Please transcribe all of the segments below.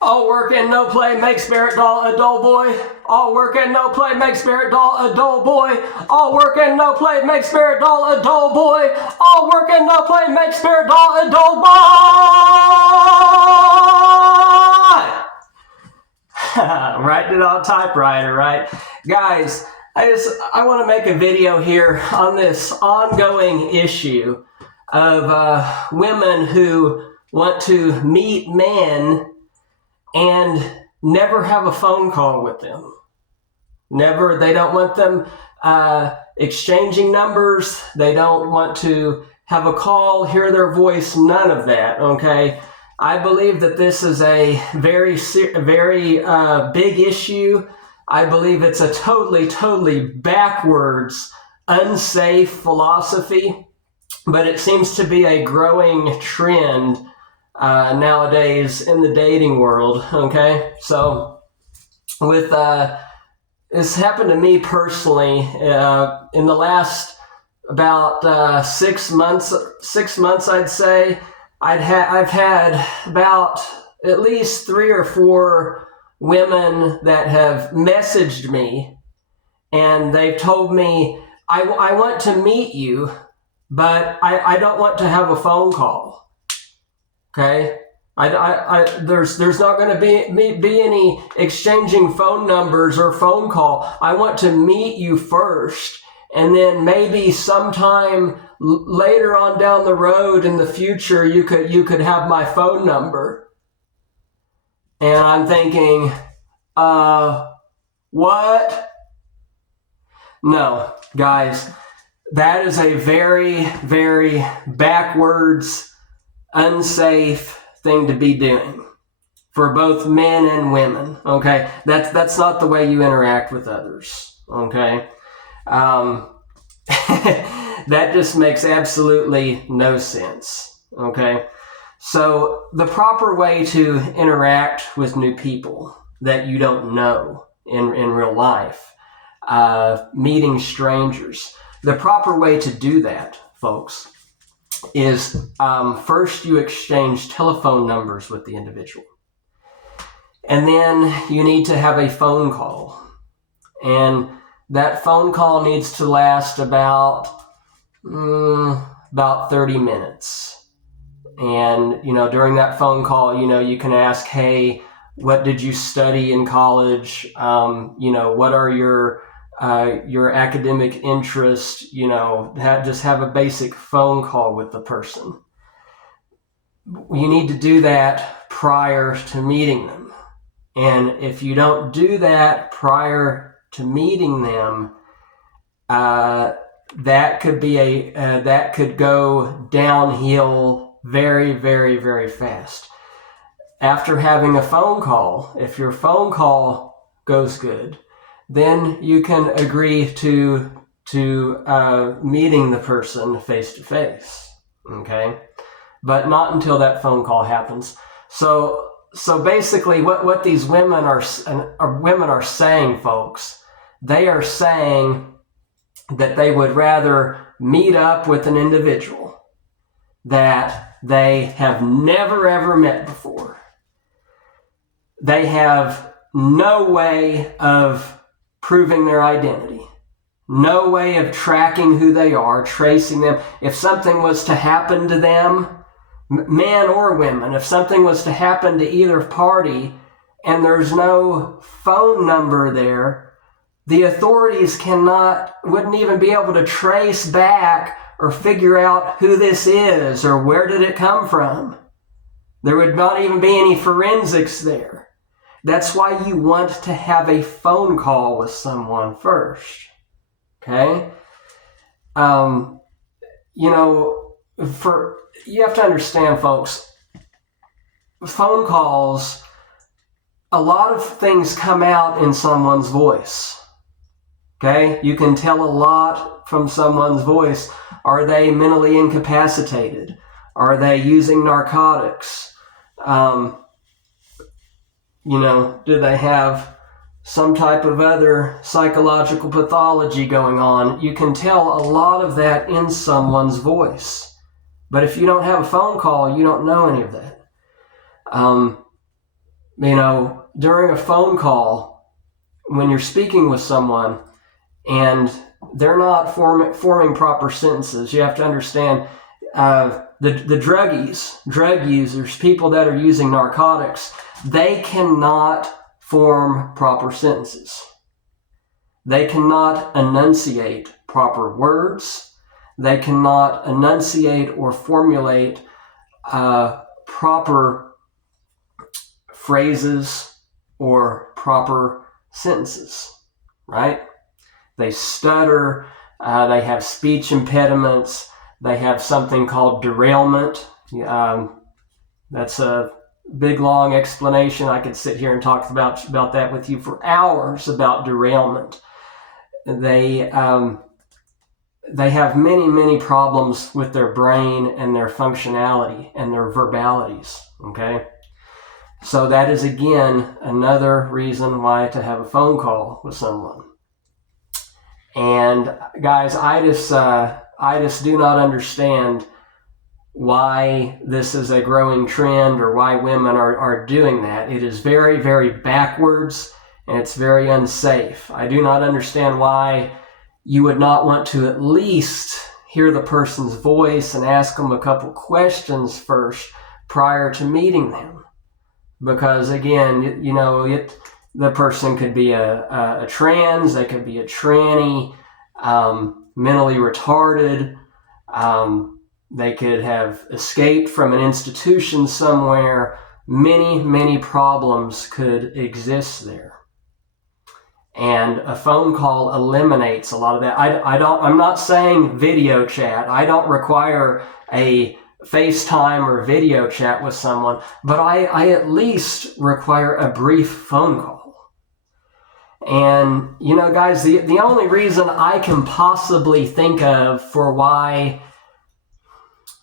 All work and no play makes spirit dull, a dull boy. All work and no play makes spirit dull, a dull boy. All work and no play makes spirit dull, a dull boy. All work and no play makes spirit dull, a dull boy. Writing it on typewriter, right? Guys, I want to make a video here on this ongoing issue of women who want to meet men and never have a phone call with them. Never, they don't want them exchanging numbers. They don't want to have a call, hear their voice, none of that, okay? I believe that this is a very big issue. I believe it's a totally backwards, unsafe philosophy, but it seems to be a growing trend nowadays in the dating world, okay? So with this happened to me personally in the last about 6 months, I'd say. I've had about at least 3 or 4 women that have messaged me, and they've told me, I want to meet you, but I don't want to have a phone call. Okay? There's not going to be any exchanging phone numbers or phone call. I want to meet you first, and then maybe sometime later on down the road in the future, you could have my phone number. And I'm thinking, what? No, guys, that is a very backwards, unsafe thing to be doing for both men and women, okay? That's not the way you interact with others, okay? That just makes absolutely no sense, okay? So the proper way to interact with new people that you don't know in real life, meeting strangers, the proper way to do that, folks, is first you exchange telephone numbers with the individual. And then you need to have a phone call. And that phone call needs to last about 30 minutes. And, during that phone call, you can ask, hey, what did you study in college? What are your academic interests? Just have a basic phone call with the person. You need to do that prior to meeting them. And if you don't do that prior to meeting them, that could go downhill very fast. After having a phone call, if your phone call goes good, then you can agree to meeting the person face to face, okay? But not until that phone call happens. So basically, what these women are saying, folks, they are saying that they would rather meet up with an individual that they have never ever met before. They have no way of proving their identity, no way of tracking who they are, tracing them. If something was to happen to them, men or women, if something was to happen to either party and there's no phone number there, the authorities wouldn't even be able to trace back or figure out who this is or where did it come from. There would not even be any forensics there. That's why you want to have a phone call with someone first, okay? You have to understand, folks, phone calls, a lot of things come out in someone's voice, okay? You can tell a lot from someone's voice. Are they mentally incapacitated? Are they using narcotics? Do they have some type of other psychological pathology going on? You can tell a lot of that in someone's voice. But if you don't have a phone call, you don't know any of that. during a phone call, when you're speaking with someone and they're not forming proper sentences, you have to understand the drug users, people that are using narcotics, they cannot form proper sentences. They cannot enunciate proper words. They cannot enunciate or formulate proper phrases or proper sentences, right? They stutter, they have speech impediments, they have something called derailment. That's a big, long explanation. I could sit here and talk about that with you for hours about derailment. They have many, many problems with their brain and their functionality and their verbalities, okay? So that is, again, another reason why to have a phone call with someone. And guys, I just do not understand why this is a growing trend or why women are doing that. It is very, very backwards and it's very unsafe. I do not understand why you would not want to at least hear the person's voice and ask them a couple questions first prior to meeting them. Because again, the person could be a trans, they could be a tranny, mentally retarded, they could have escaped from an institution somewhere. Many, many problems could exist there. And a phone call eliminates a lot of that. I'm not saying video chat. I don't require a FaceTime or video chat with someone, but I at least require a brief phone call. And, guys, the only reason I can possibly think of for why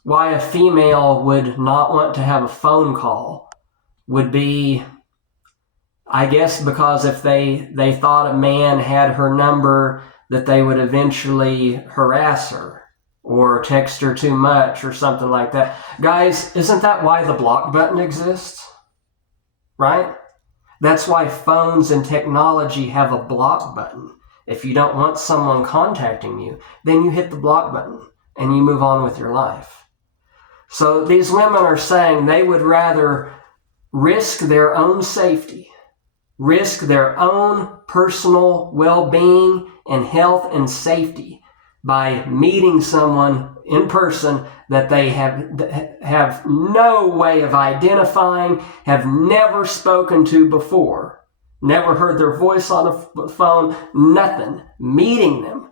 a female would not want to have a phone call would be, I guess, because if they thought a man had her number, that they would eventually harass her or text her too much or something like that. Guys, isn't that why the block button exists? Right? That's why phones and technology have a block button. If you don't want someone contacting you, then you hit the block button and you move on with your life. So these women are saying they would rather risk their own safety, risk their own personal well-being and health and safety by meeting someone in person that they have no way of identifying, have never spoken to before, never heard their voice on the phone, nothing, meeting them.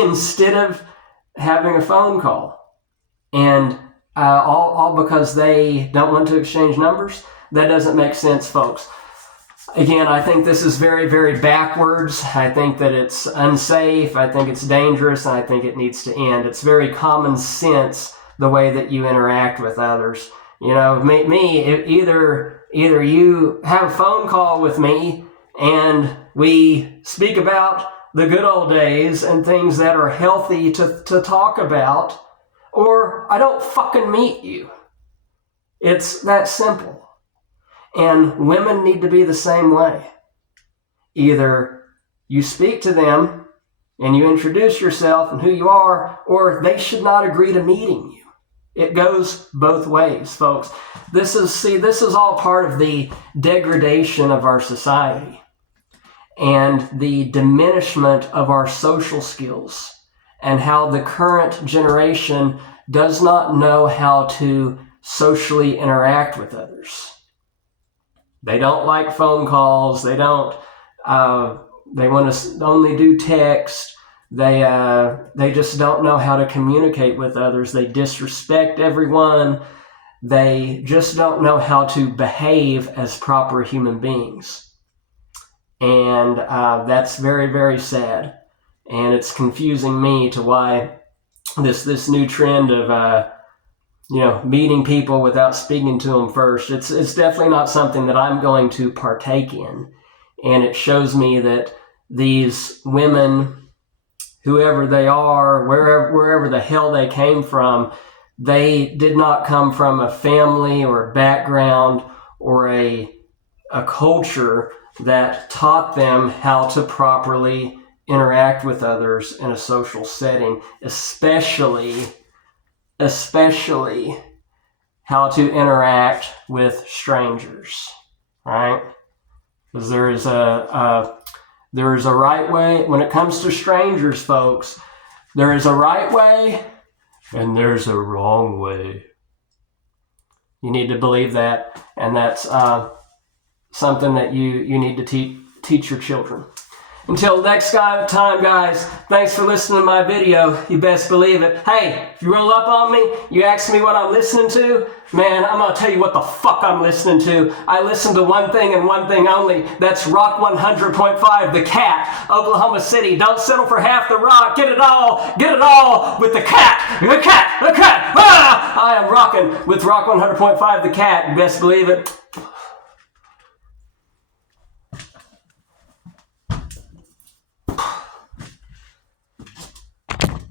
Instead of having a phone call. And all because they don't want to exchange numbers? That doesn't make sense, folks. Again, I think this is very, very backwards. I think that it's unsafe. I think it's dangerous. And I think it needs to end. It's very common sense, the way that you interact with others. Either you have a phone call with me and we speak about the good old days and things that are healthy to talk about, or I don't fucking meet you. It's that simple. And women need to be the same way. Either you speak to them and you introduce yourself and who you are, or they should not agree to meeting you. It goes both ways, folks. This is all part of the degradation of our society and the diminishment of our social skills, and how the current generation does not know how to socially interact with others. They don't like phone calls. They want to only do text. They just don't know how to communicate with others. They disrespect everyone. They just don't know how to behave as proper human beings. And that's very, very sad. And it's confusing me to why this new trend of meeting people without speaking to them first. It's definitely not something that I'm going to partake in. And it shows me that these women, whoever they are, wherever the hell they came from, they did not come from a family or a background or a culture that taught them how to properly interact with others in a social setting, especially how to interact with strangers, right? Because there is a right way when it comes to strangers, folks. There is a right way and there's a wrong way. You need to believe that, and that's something that you need to teach your children. Until next time, guys, thanks for listening to my video. You best believe it. Hey, if you roll up on me, you ask me what I'm listening to, man, I'm going to tell you what the fuck I'm listening to. I listen to one thing and one thing only. That's Rock 100.5, The Cat, Oklahoma City. Don't settle for half the rock. Get it all with The Cat. The Cat. Ah! I am rocking with Rock 100.5, The Cat. You best believe it.